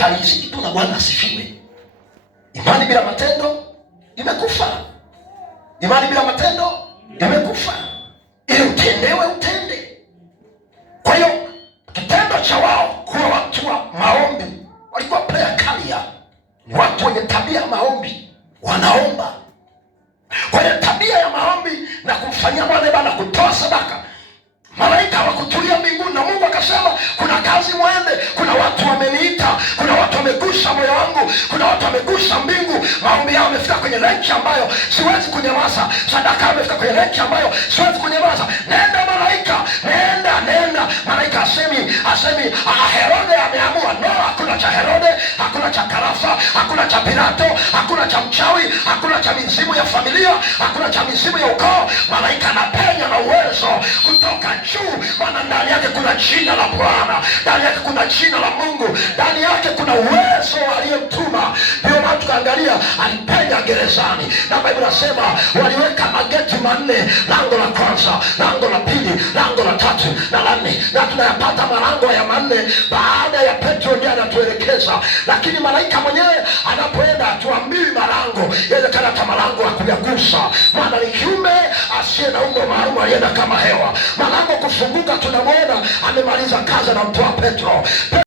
Taliziki tu na Bwana asifiwe. Imani bila matendo imekufa. Imani bila matendo imekufa. Ili utendewe utende. Kwa hiyo kitendo cha wao kuwa watu wa maombi, walikuwa prayer carrier, ni watu wenye tabia ya maombi, wanaomba. Kwa hiyo tabia ya maombi na kumfanyia Bwana ibada, kutoa sadaka, malaika hawakutulia mbinguni, na Mungu akasema kuna kazi mwende. Kuna watu wameniita, kuna watu wamegusa moyo wangu, kuna watu wamegusa mbingu. Maombi yao yamefika kwenye renki ambayo siwezi kunyamaza, sadaka yao imefika kwenye renki ambayo siwezi kunyamaza. Nenda malaika, nenda. Malaika asemi Herode ameamua. No, hakuna cha Herode, hakuna cha Karafa, hakuna cha Pilato, hakuna cha mchawi, hakuna cha mizimu ya familia, hakuna cha mizimu ya ukoo. Malaika anapenya na uwezo kutoka juu, maana ndani yake kuna jina la Bwana, ndani yake kuna jina la Mungu, ndani yake kuna uwezo aliyemtuma. Ndio maana tukaangalia alipenya gerezani, na Biblia inasema waliweka mageti manne, lango la kwanza, lango la pili, lango la tatu na la nne, na tunayapata malango ya manne baada ya Petro ndiye anatuelekeza. Lakini malaika mwenyewe anapoenda atuambii malango, yeye kana hata malango ya kuyagusa, maana ni kiumbe asiye na umbo maalum, alienda kama hewa. Malango kufunguka, tunamwona amemaliza kazi na mtoa Petro.